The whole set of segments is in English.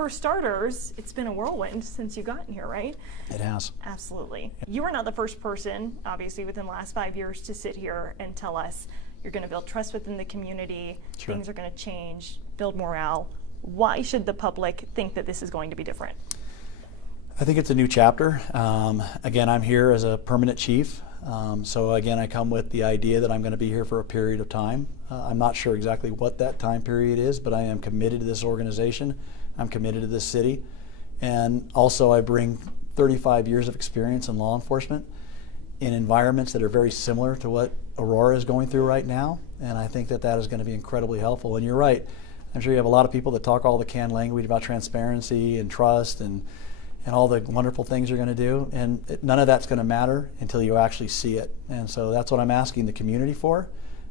For starters, it's been a whirlwind since you've gotten here, right? It has. Absolutely. You are not the first person, obviously, within the last 5 years to sit here and tell us you're going to build trust within the community, Sure. Things are going to change, build morale. Why should the public think that this is going to be different? I think it's a new chapter. Again, I'm here as a permanent chief. So again, I come with the idea that I'm going to be here for a period of time. I'm not sure exactly what that time period is, but I am committed to this organization. I'm committed to this city. And also I bring 35 years of experience in law enforcement in environments that are very similar to what Aurora is going through right now. And I think that that is going to be incredibly helpful. And you're right. I'm sure you have a lot of people that talk all the canned language about transparency and trust and all the wonderful things you're going to do, and none of that's going to matter until you actually see it. And so that's what I'm asking the community for.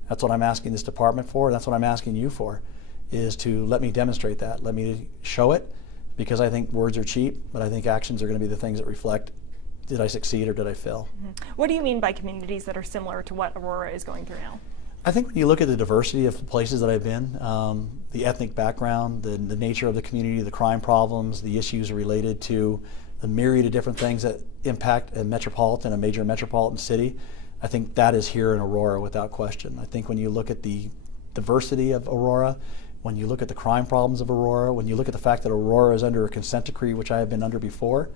That's what I'm asking this department for. That's what I'm asking you for, is to let me demonstrate that. Let me show it, because I think words are cheap, but I think actions are going to be the things that reflect, did I succeed or did I fail? Mm-hmm. What do you mean by communities that are similar to what Aurora is going through now? I think when you look at the diversity of the places that I've been, the ethnic background, the nature of the community, the crime problems, the issues related to the myriad of different things that impact a major metropolitan city, I think that is here in Aurora without question. I think when you look at the diversity of Aurora, when you look at the crime problems of Aurora, when you look at the fact that Aurora is under a consent decree, which I have been under before,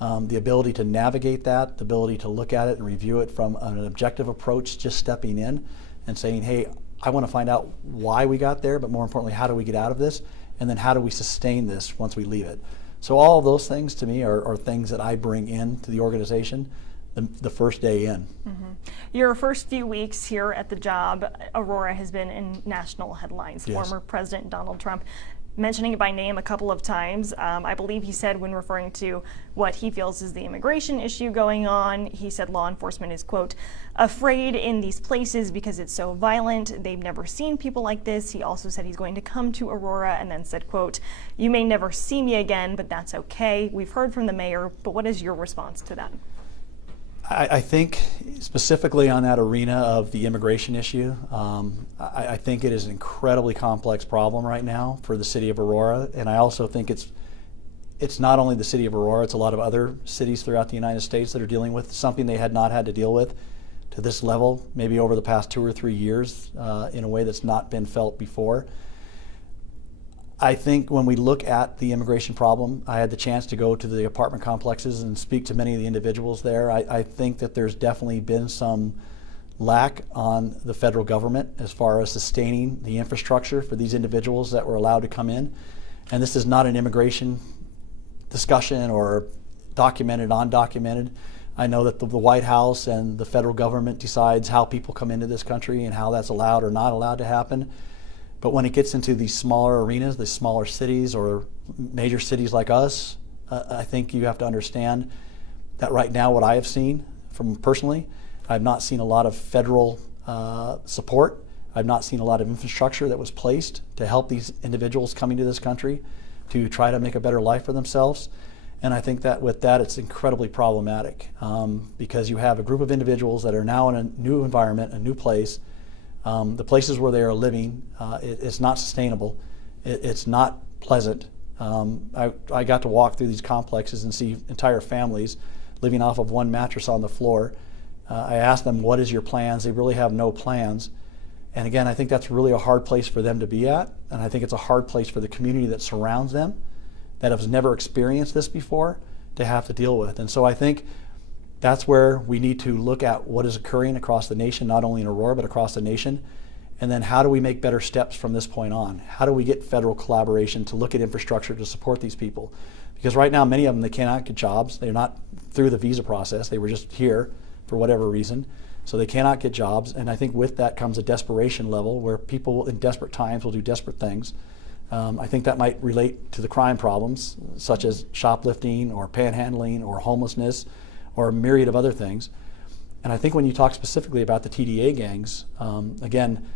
the ability to navigate that, the ability to look at it and review it from an objective approach, just stepping in and saying, hey, I want to find out why we got there, but more importantly, how do we get out of this? And then how do we sustain this once we leave it? So all of those things to me are things that I bring into the organization the first day in. Mm-hmm. Your first few weeks here at the job, Aurora has been in national headlines. Yes. Former President Donald Trump mentioning it by name a couple of times. I believe he said, when referring to what he feels is the immigration issue going on, he said law enforcement is, quote, afraid in these places because it's so violent. They've never seen people like this. He also said he's going to come to Aurora, and then said, quote, you may never see me again, but that's okay. We've heard from the mayor, but what is your response to that? I think specifically on that arena of the immigration issue, I think it is an incredibly complex problem right now for the city of Aurora, and I also think it's not only the city of Aurora, it's a lot of other cities throughout the United States that are dealing with something they had not had to deal with to this level, maybe over the past 2 or 3 years, in a way that's not been felt before. I think when we look at the immigration problem, I had the chance to go to the apartment complexes and speak to many of the individuals there. I think that there's definitely been some lack on the federal government as far as sustaining the infrastructure for these individuals that were allowed to come in. And this is not an immigration discussion or documented, undocumented. I know that the White House and the federal government decides how people come into this country and how that's allowed or not allowed to happen. But when it gets into these smaller arenas, the smaller cities or major cities like us, I think you have to understand that right now what I have seen from personally, I've not seen a lot of federal support. I've not seen a lot of infrastructure that was placed to help these individuals coming to this country to try to make a better life for themselves. And I think that with that, it's incredibly problematic because you have a group of individuals that are now in a new environment, a new place. The places where they are living, it's not sustainable. It's not pleasant. I got to walk through these complexes and see entire families living off of one mattress on the floor. I asked them, what is your plans? They really have no plans. And again, I think that's really a hard place for them to be at. And I think it's a hard place for the community that surrounds them, that has never experienced this before, to have to deal with. And so I think that's where we need to look at what is occurring across the nation, not only in Aurora, but across the nation. And then how do we make better steps from this point on? How do we get federal collaboration to look at infrastructure to support these people? Because right now, many of them, they cannot get jobs. They're not through the visa process. They were just here for whatever reason. So they cannot get jobs. And I think with that comes a desperation level where people in desperate times will do desperate things. I think that might relate to the crime problems, such as shoplifting or panhandling or homelessness, or a myriad of other things. And I think when you talk specifically about the TDA gangs, again,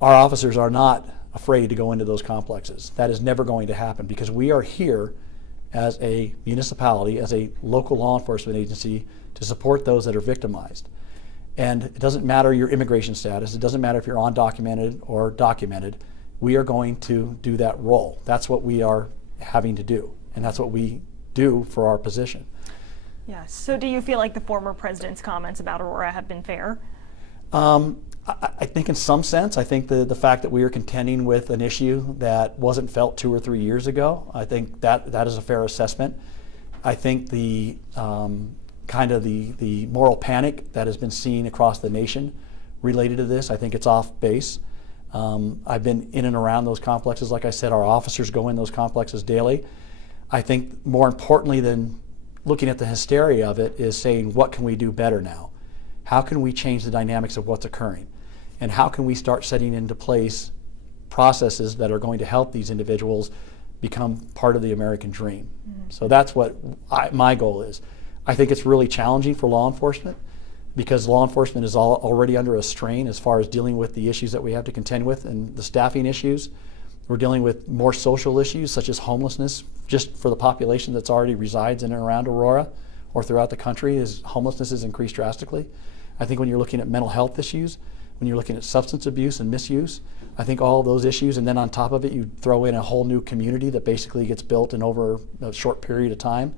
our officers are not afraid to go into those complexes. That is never going to happen because we are here as a municipality, as a local law enforcement agency to support those that are victimized. And it doesn't matter your immigration status, it doesn't matter if you're undocumented or documented, we are going to do that role. That's what we are having to do. And that's what we do for our position. Yeah. So do you feel like the former president's comments about Aurora have been fair? I think in some sense, I think the fact that we are contending with an issue that wasn't felt 2 or 3 years ago, I think that is a fair assessment. I think the kind of the moral panic that has been seen across the nation related to this, I think it's off base. I've been in and around those complexes. Like I said, our officers go in those complexes daily. I think more importantly than looking at the hysteria of it is saying, what can we do better now? How can we change the dynamics of what's occurring? And how can we start setting into place processes that are going to help these individuals become part of the American dream? Mm-hmm. So that's what my goal is. I think it's really challenging for law enforcement because law enforcement is already under a strain as far as dealing with the issues that we have to contend with and the staffing issues. We're dealing with more social issues such as homelessness, just for the population that's already resides in and around Aurora or throughout the country. Homelessness has increased drastically. I think when you're looking at mental health issues, when you're looking at substance abuse and misuse, I think all of those issues, and then on top of it, you throw in a whole new community that basically gets built in over a short period of time.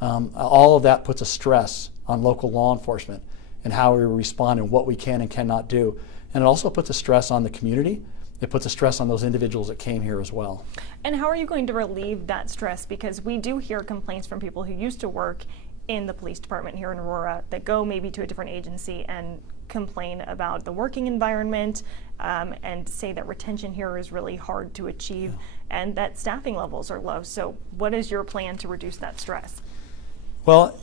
All of that puts a stress on local law enforcement and how we respond and what we can and cannot do. And it also puts a stress on the community. It puts a stress on those individuals that came here as well. And how are you going to relieve that stress? Because we do hear complaints from people who used to work in the police department here in Aurora that go maybe to a different agency and complain about the working environment and say that retention here is really hard to achieve and that staffing levels are low. So what is your plan to reduce that stress? Well,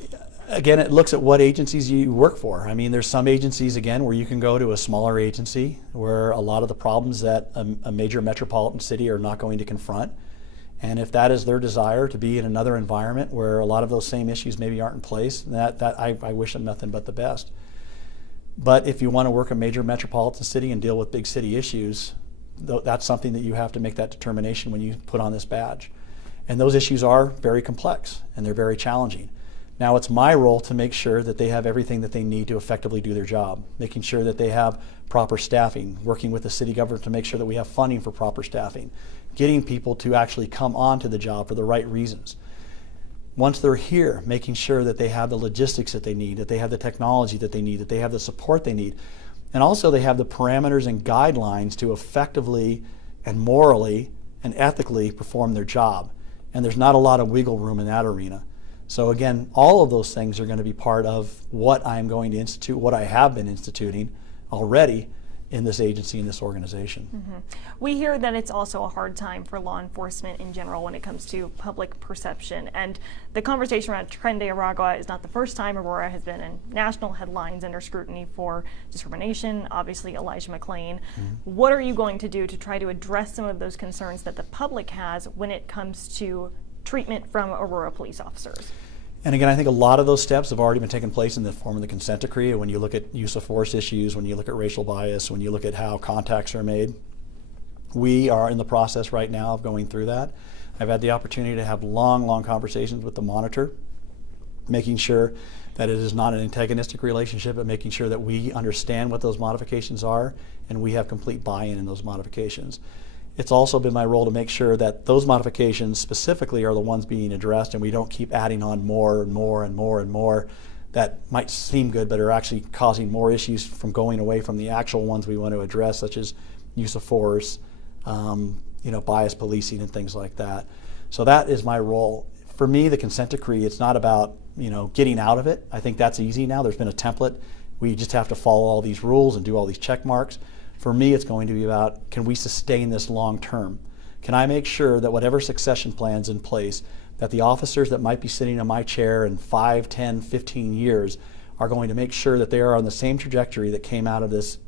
again, it looks at what agencies you work for. I mean, there's some agencies, again, where you can go to a smaller agency where a lot of the problems that a major metropolitan city are not going to confront. And if that is their desire to be in another environment where a lot of those same issues maybe aren't in place, I wish them nothing but the best. But if you want to work a major metropolitan city and deal with big city issues, that's something that you have to make that determination when you put on this badge. And those issues are very complex and they're very challenging. Now it's my role to make sure that they have everything that they need to effectively do their job, making sure that they have proper staffing, working with the city government to make sure that we have funding for proper staffing, getting people to actually come on to the job for the right reasons. Once they're here, making sure that they have the logistics that they need, that they have the technology that they need, that they have the support they need, and also they have the parameters and guidelines to effectively and morally and ethically perform their job. And there's not a lot of wiggle room in that arena. So again, all of those things are going to be part of what I'm going to institute, what I have been instituting already in this agency, in this organization. Mm-hmm. We hear that it's also a hard time for law enforcement in general when it comes to public perception. And the conversation around Tren de Aragua is not the first time Aurora has been in national headlines under scrutiny for discrimination, obviously Elijah McClain. Mm-hmm. What are you going to do to try to address some of those concerns that the public has when it comes to treatment from Aurora police officers? And again, I think a lot of those steps have already been taking place in the form of the consent decree. When you look at use of force issues, when you look at racial bias, when you look at how contacts are made, we are in the process right now of going through that. I've had the opportunity to have long conversations with the monitor, making sure that it is not an antagonistic relationship, but making sure that we understand what those modifications are and we have complete buy-in in those modifications. It's also been my role to make sure that those modifications specifically are the ones being addressed and we don't keep adding on more and more and more and more that might seem good but are actually causing more issues from going away from the actual ones we want to address, such as use of force, bias policing and things like that. So that is my role. For me, the consent decree, it's not about getting out of it. I think that's easy now. There's been a template. We just have to follow all these rules and do all these check marks. For me, it's going to be about, can we sustain this long term? Can I make sure that whatever succession plan's in place, that the officers that might be sitting in my chair in 5, 10, 15 years are going to make sure that they are on the same trajectory that came out of this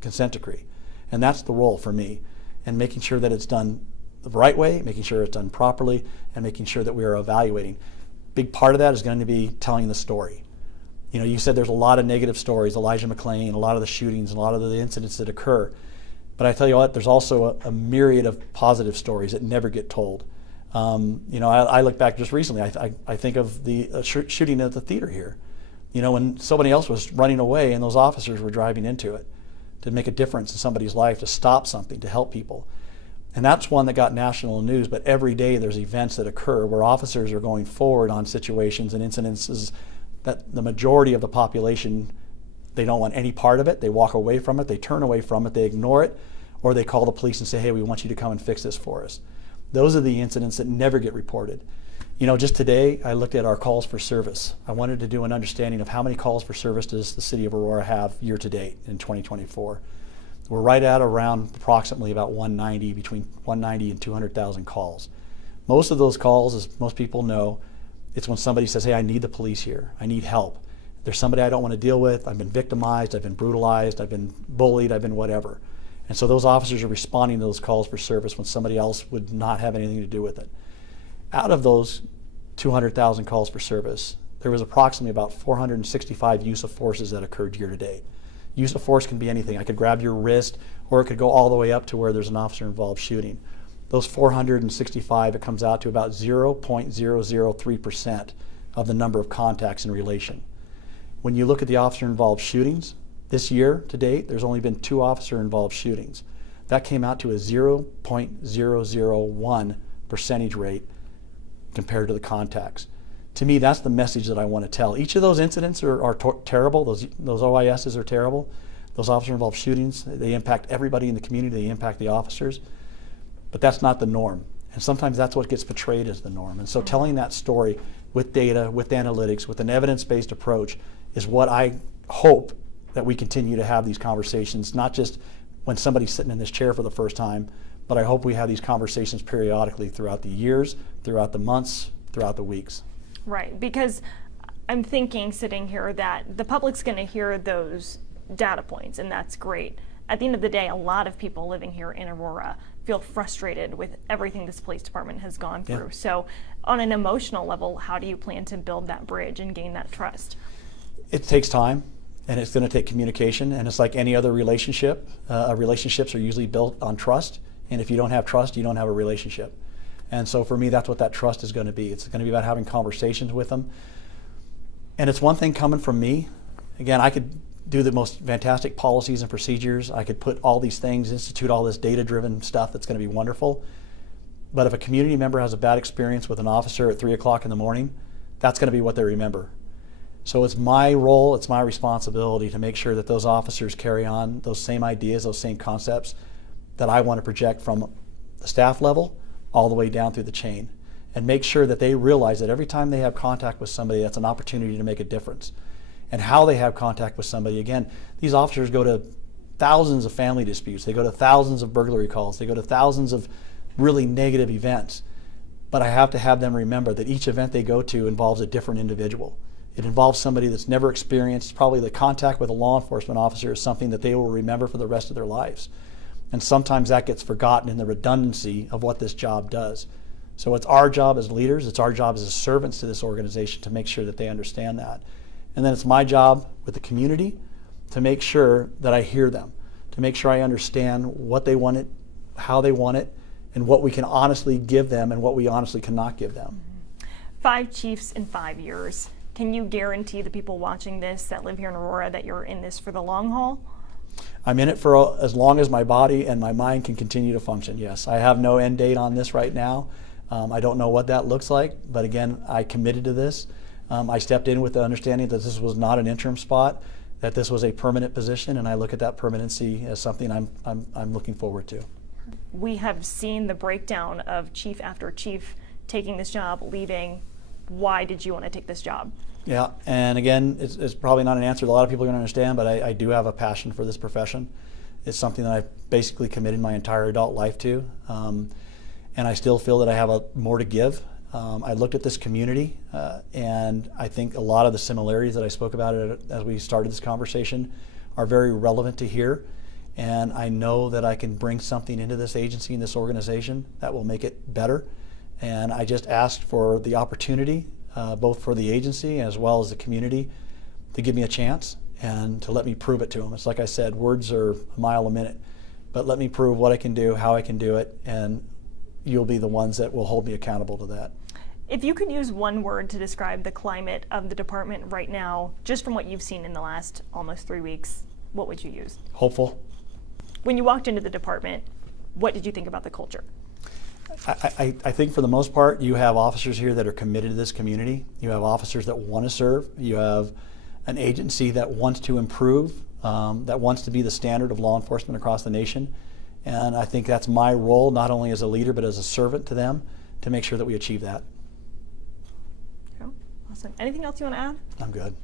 consent decree? And that's the role for me, and making sure that it's done the right way, making sure it's done properly, and making sure that we are evaluating. Big part of that is going to be telling the story. You said there's a lot of negative stories, Elijah McClain, a lot of the shootings, and a lot of the incidents that occur. But I tell you what, there's also a myriad of positive stories that never get told. I look back just recently, I think of the shooting at the theater here. When somebody else was running away and those officers were driving into it to make a difference in somebody's life, to stop something, to help people. And that's one that got national news, but every day there's events that occur where officers are going forward on situations and incidences that the majority of the population, they don't want any part of it. They walk away from it, they turn away from it, they ignore it, or they call the police and say, hey, we want you to come and fix this for us. Those are the incidents that never get reported. You know, just today I looked at our calls for service. I wanted to do an understanding of how many calls for service does the city of Aurora have year to date in 2024. We're right at around approximately about 190, between 190 and 200,000 calls. Most of those calls, as most people know, it's when somebody says, hey, I need the police here. I need help. There's somebody I don't want to deal with. I've been victimized. I've been brutalized. I've been bullied. I've been whatever. And so those officers are responding to those calls for service when somebody else would not have anything to do with it. Out of those 200,000 calls for service, there was approximately about 465 use of forces that occurred year to date. Use of force can be anything. I could grab your wrist, or it could go all the way up to where there's an officer involved shooting. Those 465, it comes out to about 0.003% of the number of contacts in relation. When you look at the officer involved shootings, this year to date, there's only been 2 officer involved shootings. That came out to a 0.001 percentage rate compared to the contacts. To me, that's the message that I want to tell. Each of those incidents are terrible. Those OISs are terrible. Those officer-involved shootings, they impact everybody in the community. They impact the officers. But that's not the norm. And sometimes that's what gets portrayed as the norm. And so telling that story with data, with analytics, with an evidence-based approach is what I hope that we continue to have these conversations, not just when somebody's sitting in this chair for the first time, but I hope we have these conversations periodically throughout the years, throughout the months, throughout the weeks. Right, because I'm thinking sitting here that the public's going to hear those data points, and that's great. At the end of the day, a lot of people living here in Aurora feel frustrated with everything this police department has gone through. Yeah. So on an emotional level, how do you plan to build that bridge and gain that trust? It takes time, and it's going to take communication, and it's like any other relationship. Relationships are usually built on trust, and if you don't have trust, you don't have a relationship. And so for me, that's what that trust is going to be. It's going to be about having conversations with them. And it's one thing coming from me. Again, I could do the most fantastic policies and procedures. I could put all these things, institute all this data-driven stuff that's going to be wonderful. But if a community member has a bad experience with an officer at 3 o'clock in the morning, that's going to be what they remember. So it's my role, it's my responsibility to make sure that those officers carry on those same ideas, those same concepts that I want to project from the staff level all the way down through the chain, and make sure that they realize that every time they have contact with somebody, that's an opportunity to make a difference. And how they have contact with somebody, again, these officers go to thousands of family disputes, they go to thousands of burglary calls, they go to thousands of really negative events. But I have to have them remember that each event they go to involves a different individual. It involves somebody that's never experienced, probably the contact with a law enforcement officer is something that they will remember for the rest of their lives. And sometimes that gets forgotten in the redundancy of what this job does. So it's our job as leaders, it's our job as servants to this organization to make sure that they understand that. And then it's my job with the community to make sure that I hear them, to make sure I understand what they want it, how they want it, and what we can honestly give them and what we honestly cannot give them. 5 chiefs in 5 years. Can you guarantee the people watching this that live here in Aurora that you're in this for the long haul? I'm in it for as long as my body and my mind can continue to function, yes. I have no end date on this right now. I don't know what that looks like, but again, I committed to this. I stepped in with the understanding that this was not an interim spot, that this was a permanent position, and I look at that permanency as something I'm looking forward to. We have seen the breakdown of chief after chief taking this job, leaving. Why did you want to take this job? Yeah, and again, it's probably not an answer that a lot of people are going to understand, but I do have a passion for this profession. It's something that I've basically committed my entire adult life to, and I still feel that I have more to give. I looked at this community, and I think a lot of the similarities that I spoke about as we started this conversation are very relevant to here, and I know that I can bring something into this agency and this organization that will make it better. And I just asked for the opportunity, both for the agency as well as the community, to give me a chance and to let me prove it to them. It's like I said, words are a mile a minute, but let me prove what I can do, how I can do it, and you'll be the ones that will hold me accountable to that. If you could use one word to describe the climate of the department right now, just from what you've seen in the last almost 3 weeks, what would you use? Hopeful. When you walked into the department, what did you think about the culture? I think for the most part, you have officers here that are committed to this community. You have officers that want to serve. You have an agency that wants to improve, that wants to be the standard of law enforcement across the nation. And I think that's my role, not only as a leader, but as a servant to them, to make sure that we achieve that. Oh, awesome. Anything else you want to add? I'm good.